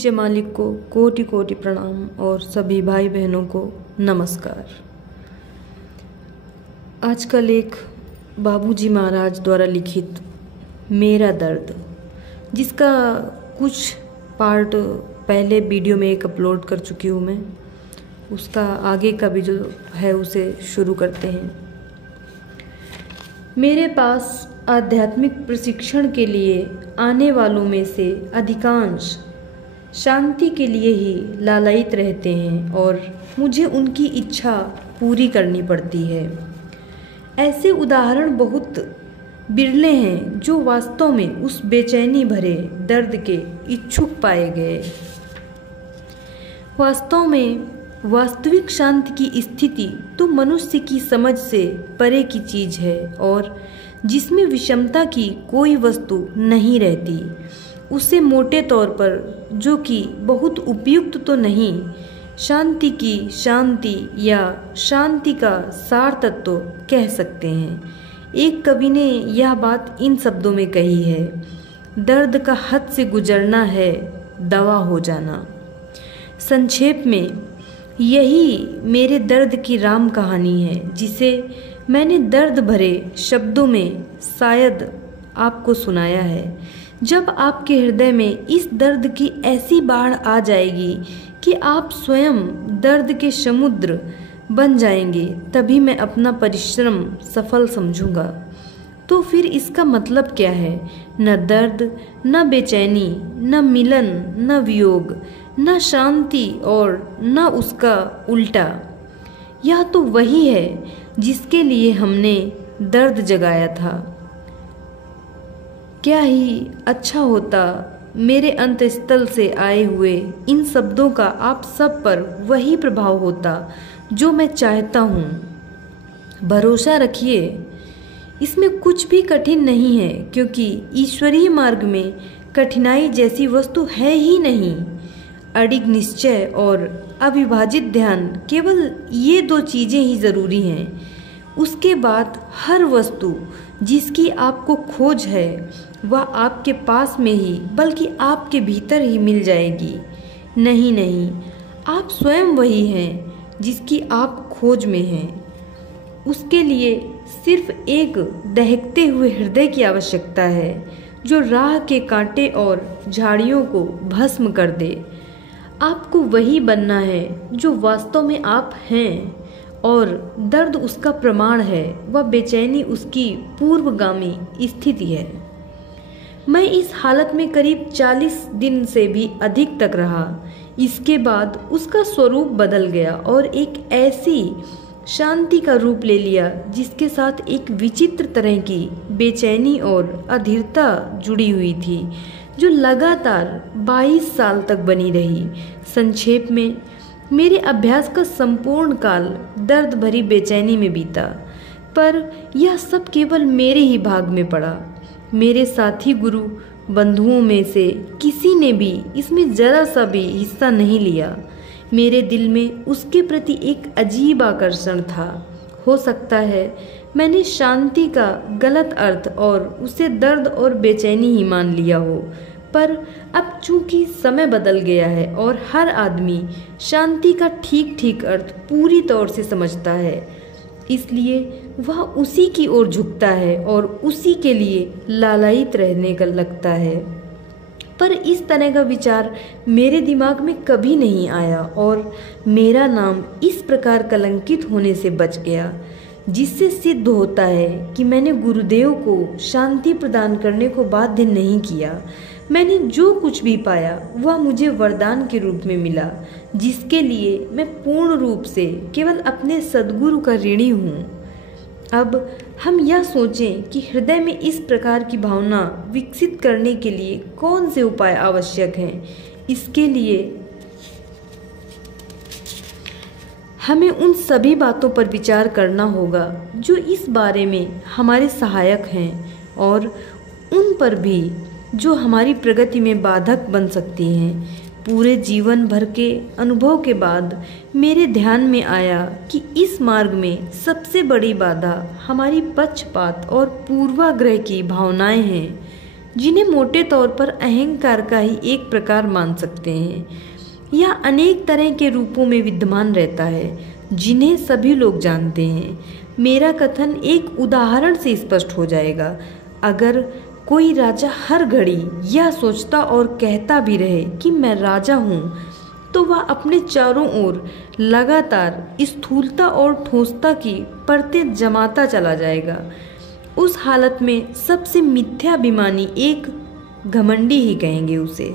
नीचे मालिक को कोटि कोटि प्रणाम और सभी भाई बहनों को नमस्कार। आजकल एक बाबूजी महाराज द्वारा लिखित मेरा दर्द, जिसका कुछ पार्ट पहले वीडियो में एक अपलोड कर चुकी हूँ मैं, उसका आगे का भी जो है उसे शुरू करते हैं। मेरे पास आध्यात्मिक प्रशिक्षण के लिए आने वालों में से अधिकांश शांति के लिए ही लालायित रहते हैं और मुझे उनकी इच्छा पूरी करनी पड़ती है। ऐसे उदाहरण बहुत बिरले हैं जो वास्तव में उस बेचैनी भरे दर्द के इच्छुक पाए गए। वास्तव में वास्तविक शांति की स्थिति तो मनुष्य की समझ से परे की चीज है और जिसमें विषमता की कोई वस्तु नहीं रहती, उसे मोटे तौर पर, जो कि बहुत उपयुक्त तो नहीं, शांति की शांति या शांति का सार तत्व कह सकते हैं। एक कवि ने यह बात इन शब्दों में कही है, दर्द का हद से गुजरना है दवा हो जाना। संक्षेप में यही मेरे दर्द की राम कहानी है, जिसे मैंने दर्द भरे शब्दों में शायद आपको सुनाया है। जब आपके हृदय में इस दर्द की ऐसी बाढ़ आ जाएगी कि आप स्वयं दर्द के समुद्र बन जाएंगे, तभी मैं अपना परिश्रम सफल समझूंगा। तो फिर इसका मतलब क्या है? न दर्द, न बेचैनी, न मिलन, न वियोग, न शांति और न उसका उल्टा। यह तो वही है जिसके लिए हमने दर्द जगाया था। क्या ही अच्छा होता मेरे अंतस्थल से आए हुए इन शब्दों का आप सब पर वही प्रभाव होता जो मैं चाहता हूँ। भरोसा रखिए, इसमें कुछ भी कठिन नहीं है, क्योंकि ईश्वरीय मार्ग में कठिनाई जैसी वस्तु है ही नहीं। अडिग निश्चय और अविभाजित ध्यान, केवल ये दो चीज़ें ही ज़रूरी हैं। उसके बाद हर वस्तु जिसकी आपको खोज है वह आपके पास में ही, बल्कि आपके भीतर ही मिल जाएगी। नहीं नहीं, आप स्वयं वही हैं जिसकी आप खोज में हैं। उसके लिए सिर्फ एक दहकते हुए हृदय की आवश्यकता है, जो राह के कांटे और झाड़ियों को भस्म कर दे। आपको वही बनना है जो वास्तव में आप हैं, और दर्द उसका प्रमाण है, वह बेचैनी उसकी पूर्वगामी स्थिति है। मैं इस हालत में करीब 40 दिन से भी अधिक तक रहा। इसके बाद उसका स्वरूप बदल गया और एक ऐसी शांति का रूप ले लिया जिसके साथ एक विचित्र तरह की बेचैनी और अधीरता जुड़ी हुई थी, जो लगातार 22 साल तक बनी रही। संक्षेप में मेरे अभ्यास का संपूर्ण काल दर्द भरी बेचैनी में बीता, पर यह सब केवल मेरे ही भाग में पड़ा। मेरे साथी गुरु बंधुओं में से किसी ने भी इसमें जरा सा भी हिस्सा नहीं लिया। मेरे दिल में उसके प्रति एक अजीब आकर्षण था। हो सकता है मैंने शांति का गलत अर्थ और उसे दर्द और बेचैनी ही मान लिया हो, पर अब चूंकि समय बदल गया है और हर आदमी शांति का ठीक ठीक अर्थ पूरी तौर से समझता है, इसलिए वह उसी की ओर झुकता है और उसी के लिए लालायित रहने का लगता है। पर इस तरह का विचार मेरे दिमाग में कभी नहीं आया और मेरा नाम इस प्रकार कलंकित होने से बच गया, जिससे सिद्ध होता है कि मैंने गुरुदेव को शांति प्रदान करने को बाध्य नहीं किया। मैंने जो कुछ भी पाया वह मुझे वरदान के रूप में मिला, जिसके लिए मैं पूर्ण रूप से केवल अपने सद्गुरु का ऋणी हूँ। अब हम यह सोचें कि हृदय में इस प्रकार की भावना विकसित करने के लिए कौन से उपाय आवश्यक हैं। इसके लिए हमें उन सभी बातों पर विचार करना होगा जो इस बारे में हमारे सहायक हैं, और उन पर भी जो हमारी प्रगति में बाधक बन सकती हैं। पूरे जीवन भर के अनुभव के बाद मेरे ध्यान में आया कि इस मार्ग में सबसे बड़ी बाधा हमारी पक्षपात और पूर्वाग्रह की भावनाएं हैं, जिन्हें मोटे तौर पर अहंकार का ही एक प्रकार मान सकते हैं। यह अनेक तरह के रूपों में विद्यमान रहता है, जिन्हें सभी लोग जानते हैं। मेरा कथन एक उदाहरण से स्पष्ट हो जाएगा। अगर कोई राजा हर घड़ी यह सोचता और कहता भी रहे कि मैं राजा हूँ, तो वह अपने चारों ओर लगातार स्थूलता और ठोसता की परतें जमाता चला जाएगा। उस हालत में सबसे मिथ्याभिमानी एक घमंडी ही कहेंगे उसे।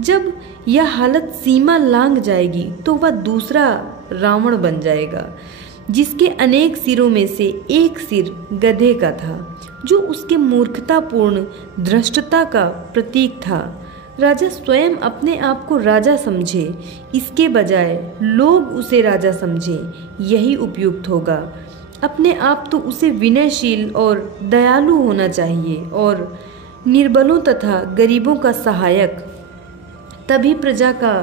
जब यह हालत सीमा लांघ जाएगी तो वह दूसरा रावण बन जाएगा, जिसके अनेक सिरों में से एक सिर गधे का था, जो उसके मूर्खतापूर्ण धृष्टता का प्रतीक था। राजा स्वयं अपने आप को राजा समझे, इसके बजाय लोग उसे राजा समझे, यही उपयुक्त होगा। अपने आप तो उसे विनयशील और दयालु होना चाहिए और निर्बलों तथा गरीबों का सहायक, तभी प्रजा का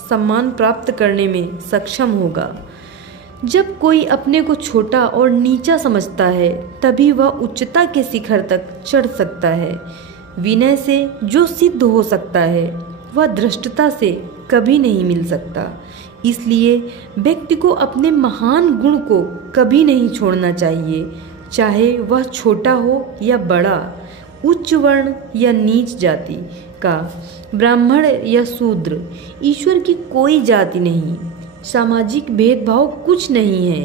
सम्मान प्राप्त करने में सक्षम होगा। जब कोई अपने को छोटा और नीचा समझता है, तभी वह उच्चता के शिखर तक चढ़ सकता है। विनय से जो सिद्ध हो सकता है, वह धृष्टता से कभी नहीं मिल सकता। इसलिए व्यक्ति को अपने महान गुण को कभी नहीं छोड़ना चाहिए, चाहे वह छोटा हो या बड़ा, उच्च वर्ण या नीच जाति का, ब्राह्मण या शूद्र। ईश्वर की कोई जाति नहीं, सामाजिक भेदभाव कुछ नहीं है।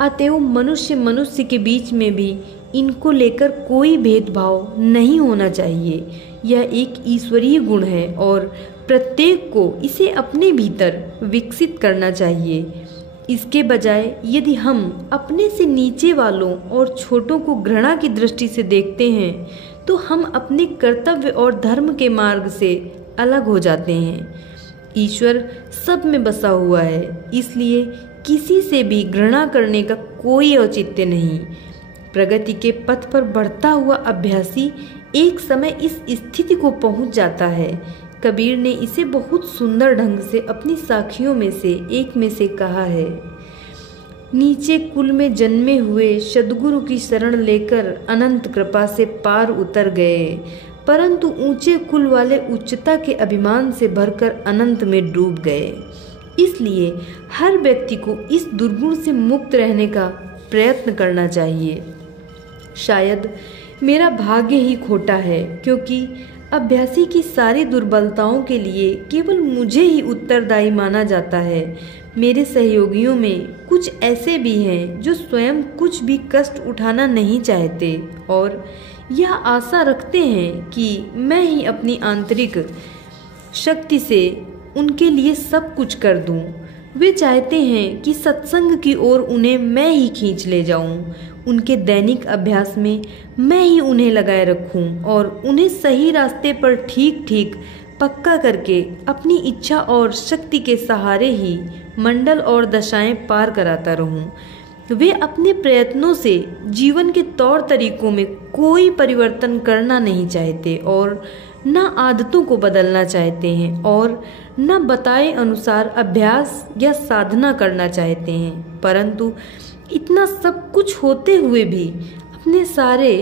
अतएव मनुष्य मनुष्य के बीच में भी इनको लेकर कोई भेदभाव नहीं होना चाहिए। यह एक ईश्वरीय गुण है और प्रत्येक को इसे अपने भीतर विकसित करना चाहिए। इसके बजाय यदि हम अपने से नीचे वालों और छोटों को घृणा की दृष्टि से देखते हैं, तो हम अपने कर्तव्य और धर्म के मार्ग से अलग हो जाते हैं। ईश्वर सब में बसा हुआ है, इसलिए किसी से भी घृणा करने का कोई औचित्य नहीं। प्रगति के पथ पर बढ़ता हुआ अभ्यासी एक समय इस स्थिति को पहुंच जाता है। कबीर ने इसे बहुत सुंदर ढंग से अपनी साखियों में से एक में से कहा है। नीचे कुल में जन्मे हुए सद्गुरु की शरण लेकर अनंत कृपा से पार उतर गए, परंतु ऊंचे कुल वाले उच्चता के अभिमान से भरकर अनंत में डूब गए। इसलिए हर व्यक्ति को इस दुर्गुण से मुक्त रहने का प्रयत्न करना चाहिए। शायद मेरा भाग्य ही खोटा है, क्योंकि अभ्यासी की सारी दुर्बलताओं के लिए केवल मुझे ही उत्तरदायी माना जाता है। मेरे सहयोगियों में कुछ ऐसे भी हैं जो स्वयं कुछ भी कष्ट उठाना नहीं चाहते और यह आशा रखते हैं कि मैं ही अपनी आंतरिक शक्ति से उनके लिए सब कुछ कर दूं। वे चाहते हैं कि सत्संग की ओर उन्हें मैं ही खींच ले जाऊं, उनके दैनिक अभ्यास में मैं ही उन्हें लगाए रखूं और उन्हें सही रास्ते पर ठीक ठीक पक्का करके अपनी इच्छा और शक्ति के सहारे ही मंडल और दशाएं पार कराता रहूं। वे अपने प्रयत्नों से जीवन के तौर तरीकों में कोई परिवर्तन करना नहीं चाहते और न आदतों को बदलना चाहते हैं और न बताए अनुसार अभ्यास या साधना करना चाहते हैं, परंतु इतना सब कुछ होते हुए भी अपने सारे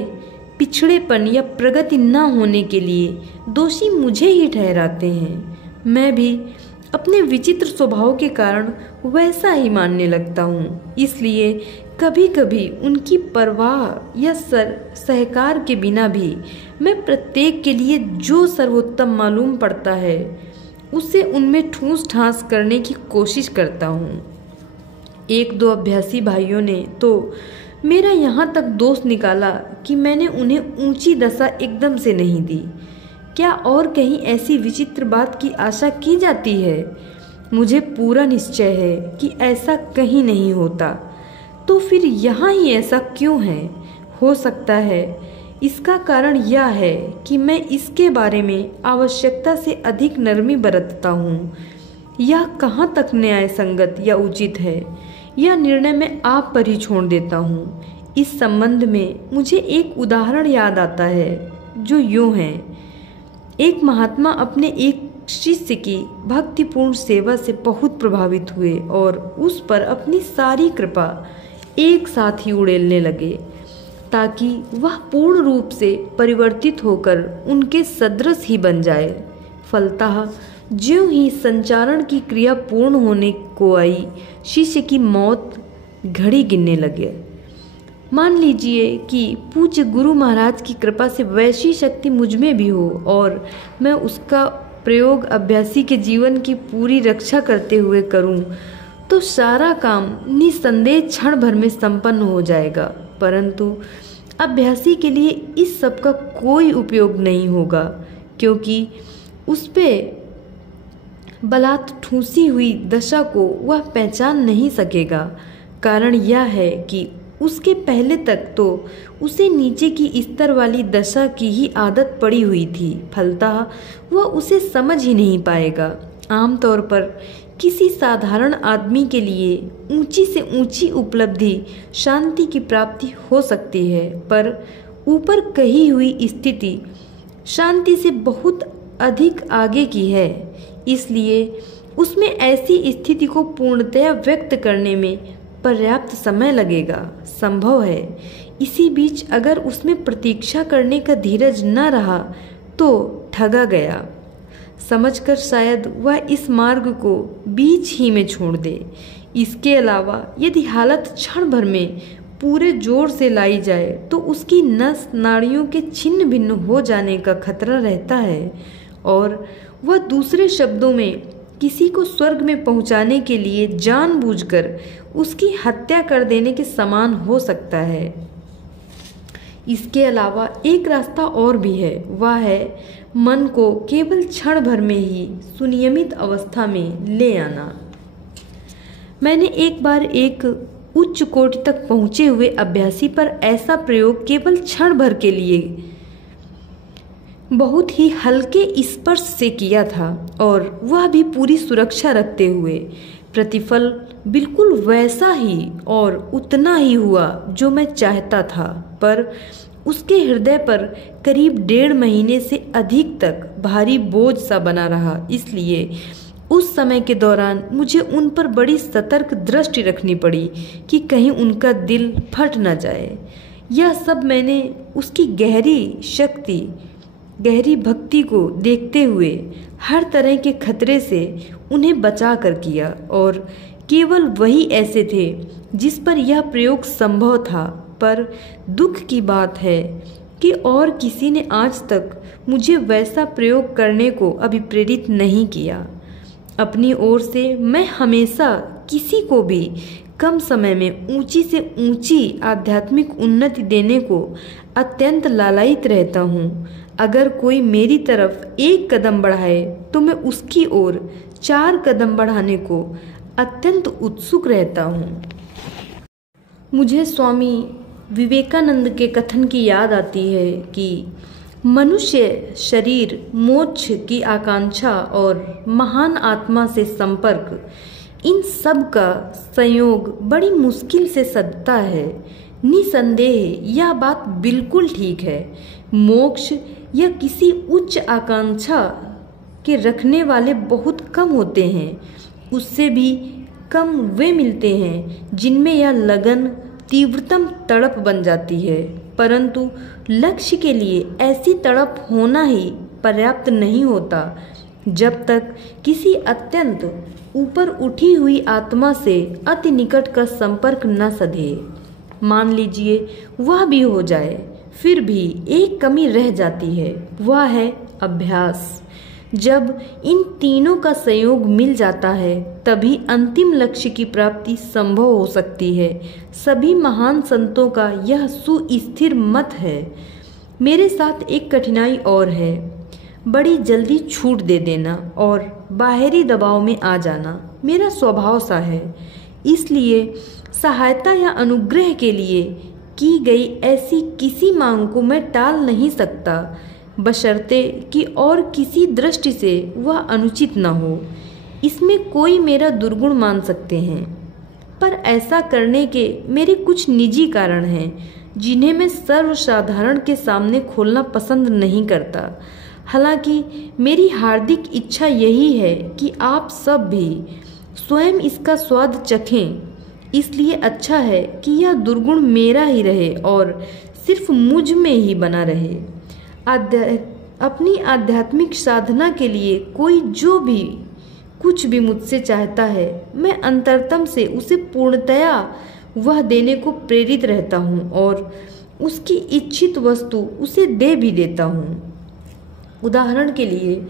पिछड़ेपन या प्रगति न होने के लिए दोषी मुझे ही ठहराते हैं। मैं भी अपने विचित्र स्वभाव के कारण वैसा ही मानने लगता हूँ। इसलिए कभी कभी उनकी परवाह या सहकार के बिना भी मैं प्रत्येक के लिए जो सर्वोत्तम मालूम पड़ता है उसे उनमें ठूस ठास करने की कोशिश करता हूँ। एक दो अभ्यासी भाइयों ने तो मेरा यहाँ तक दोष निकाला कि मैंने उन्हें ऊंची दशा एकदम से नहीं दी। क्या और कहीं ऐसी विचित्र बात की आशा की जाती है? मुझे पूरा निश्चय है कि ऐसा कहीं नहीं होता। तो फिर यहाँ ही ऐसा क्यों है? हो सकता है इसका कारण यह है कि मैं इसके बारे में आवश्यकता से अधिक नरमी बरतता हूँ। यह कहाँ तक न्याय संगत या उचित है, यह निर्णय मैं आप पर ही छोड़ देता हूँ। इस संबंध में मुझे एक उदाहरण याद आता है जो यूँ है। एक महात्मा अपने एक शिष्य की भक्तिपूर्ण सेवा से बहुत प्रभावित हुए और उस पर अपनी सारी कृपा एक साथ ही उड़ेलने लगे। ताकि वह पूर्ण रूप से परिवर्तित होकर उनके सदृश ही बन जाए। फलतः ज्यों ही संचारण की क्रिया पूर्ण होने को आई, शिष्य की मौत घड़ी गिनने लगे। मान लीजिए कि पूज्य गुरु महाराज की कृपा से वैसी शक्ति मुझ में भी हो और मैं उसका प्रयोग अभ्यासी के जीवन की पूरी रक्षा करते हुए करूं, तो सारा काम निसंदेह क्षण भर में संपन्न हो जाएगा। परंतु अभ्यासी के लिए इस सब का कोई उपयोग नहीं होगा, क्योंकि उस पे बलात् ठूंसी हुई दशा को वह पहचान नहीं सकेगा। कारण यह है कि उसके पहले तक तो उसे नीचे की स्तर वाली दशा की ही आदत पड़ी हुई थी। फलतः वह उसे समझ ही नहीं पाएगा। आमतौर पर किसी साधारण आदमी के लिए ऊंची से ऊंची उपलब्धि शांति की प्राप्ति हो सकती है, पर ऊपर कही हुई स्थिति शांति से बहुत अधिक आगे की है। इसलिए उसमें ऐसी स्थिति को पूर्णतया व्यक्त करने में पर्याप्त समय लगेगा। संभव है इसी बीच अगर उसमें प्रतीक्षा करने का धीरज न रहा तो ठगा गया समझकर शायद वह इस मार्ग को बीच ही में छोड़ दे। इसके अलावा यदि हालत क्षण भर में पूरे जोर से लाई जाए तो उसकी नस नाड़ियों के छिन्न भिन्न हो जाने का खतरा रहता है और वह दूसरे शब्दों में किसी को स्वर्ग में पहुंचाने के लिए जानबूझकर उसकी हत्या कर देने के समान हो सकता है। इसके अलावा एक रास्ता और भी है, वह है मन को केवल क्षण भर में ही सुनियमित अवस्था में ले आना। मैंने एक बार एक उच्च कोटि तक पहुंचे हुए अभ्यासी पर ऐसा प्रयोग केवल क्षण भर के लिए बहुत ही हल्के स्पर्श से किया था और वह भी पूरी सुरक्षा रखते हुए। प्रतिफल बिल्कुल वैसा ही और उतना ही हुआ जो मैं चाहता था, पर उसके हृदय पर करीब 1.5 महीने से अधिक तक भारी बोझ सा बना रहा। इसलिए उस समय के दौरान मुझे उन पर बड़ी सतर्क दृष्टि रखनी पड़ी कि कहीं उनका दिल फट न जाए। यह सब मैंने उसकी गहरी शक्ति, गहरी भक्ति को देखते हुए हर तरह के खतरे से उन्हें बचा कर किया और केवल वही ऐसे थे जिस पर यह प्रयोग संभव था। पर दुख की बात है कि और किसी ने आज तक मुझे वैसा प्रयोग करने को अभिप्रेरित नहीं किया। अपनी ओर से मैं हमेशा किसी को भी कम समय में ऊंची से ऊंची आध्यात्मिक उन्नति देने को अत्यंत लालायित रहता हूँ। अगर कोई मेरी तरफ 1 कदम बढ़ाए तो मैं उसकी ओर 4 कदम बढ़ाने को अत्यंत उत्सुक रहता हूँ। मुझे स्वामी विवेकानंद के कथन की याद आती है कि मनुष्य शरीर, मोक्ष की आकांक्षा और महान आत्मा से संपर्क, इन सब का संयोग बड़ी मुश्किल से सधता है। निसंदेह यह बात बिल्कुल ठीक है। मोक्ष या किसी उच्च आकांक्षा के रखने वाले बहुत कम होते हैं। उससे भी कम वे मिलते हैं जिनमें यह लगन तीव्रतम तड़प बन जाती है। परंतु लक्ष्य के लिए ऐसी तड़प होना ही पर्याप्त नहीं होता जब तक किसी अत्यंत ऊपर उठी हुई आत्मा से अति निकट का संपर्क न सधे। मान लीजिए वह भी हो जाए, फिर भी एक कमी रह जाती है, वह है अभ्यास। जब इन तीनों का संयोग मिल जाता है तभी अंतिम लक्ष्य की प्राप्ति संभव हो सकती है। सभी महान संतों का यह सुस्थिर मत है। मेरे साथ एक कठिनाई और है, बड़ी जल्दी छूट दे देना और बाहरी दबाव में आ जाना मेरा स्वभाव सा है। इसलिए सहायता या अनुग्रह के लिए की गई ऐसी किसी मांग को मैं टाल नहीं सकता, बशर्ते कि और किसी दृष्टि से वह अनुचित न हो। इसमें कोई मेरा दुर्गुण मान सकते हैं, पर ऐसा करने के मेरे कुछ निजी कारण हैं जिन्हें मैं सर्वसाधारण के सामने खोलना पसंद नहीं करता। हालांकि मेरी हार्दिक इच्छा यही है कि आप सब भी स्वयं इसका स्वाद चखें। इसलिए अच्छा है कि यह दुर्गुण मेरा ही रहे और सिर्फ मुझ में ही बना रहे। अपनी आध्यात्मिक साधना के लिए कोई जो भी कुछ भी मुझसे चाहता है, मैं अंतरतम से उसे पूर्णतया वह देने को प्रेरित रहता हूँ और उसकी इच्छित वस्तु उसे दे भी देता हूँ। उदाहरण के लिए,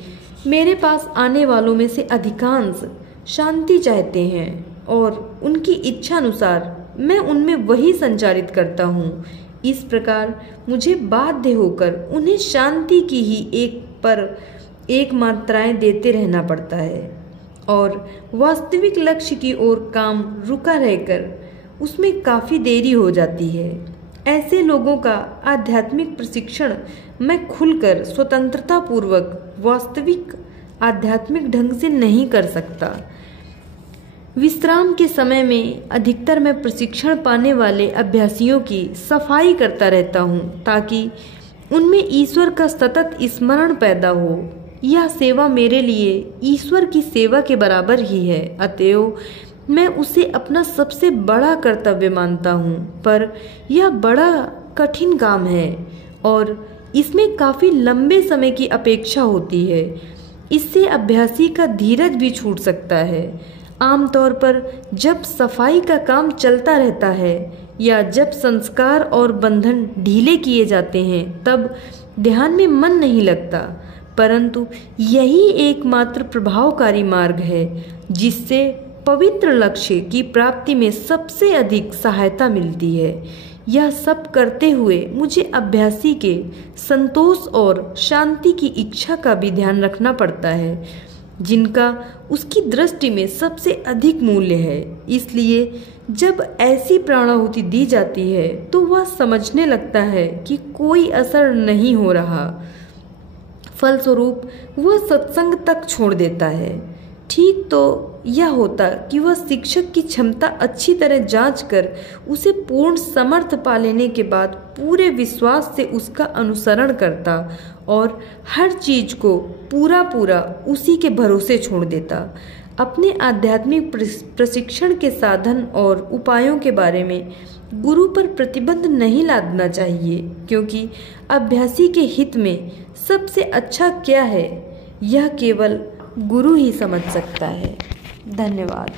मेरे पास आने वालों में से अधिकांश शांति चाहते हैं और उनकी इच्छा अनुसार मैं उनमें वही संचारित करता हूँ। इस प्रकार मुझे बाध्य होकर उन्हें शांति की ही एक मात्राएं देते रहना पड़ता है और वास्तविक लक्ष्य की ओर काम रुका रहकर उसमें काफ़ी देरी हो जाती है। ऐसे लोगों का आध्यात्मिक प्रशिक्षण मैं खुलकर स्वतंत्रता पूर्वक वास्तविक आध्यात्मिक ढंग से नहीं कर सकता। विश्राम के समय में अधिकतर मैं प्रशिक्षण पाने वाले अभ्यासियों की सफाई करता रहता हूँ ताकि उनमें ईश्वर का सतत स्मरण पैदा हो। यह सेवा मेरे लिए ईश्वर की सेवा के बराबर ही है, अतएव मैं उसे अपना सबसे बड़ा कर्तव्य मानता हूँ। पर यह बड़ा कठिन काम है और इसमें काफ़ी लंबे समय की अपेक्षा होती है। इससे अभ्यासी का धीरज भी छूट सकता है। आमतौर पर जब सफाई का काम चलता रहता है या जब संस्कार और बंधन ढीले किए जाते हैं, तब ध्यान में मन नहीं लगता। परंतु यही एकमात्र प्रभावकारी मार्ग है जिससे पवित्र लक्ष्य की प्राप्ति में सबसे अधिक सहायता मिलती है। यह सब करते हुए मुझे अभ्यासी के संतोष और शांति की इच्छा का भी ध्यान रखना पड़ता है, जिनका उसकी दृष्टि में सबसे अधिक मूल्य है। इसलिए जब ऐसी प्राणाहुति दी जाती है तो वह समझने लगता है कि कोई असर नहीं हो रहा। फलस्वरूप वह सत्संग तक छोड़ देता है। ठीक तो यह होता कि वह शिक्षक की क्षमता अच्छी तरह जांच कर उसे पूर्ण समर्थ पा लेने के बाद पूरे विश्वास से उसका अनुसरण करता और हर चीज को पूरा उसी के भरोसे छोड़ देता। अपने आध्यात्मिक प्रशिक्षण के साधन और उपायों के बारे में गुरु पर प्रतिबंध नहीं लादना चाहिए, क्योंकि अभ्यासी के हित में सबसे अच्छा क्या है यह केवल गुरु ही समझ सकता है। धन्यवाद।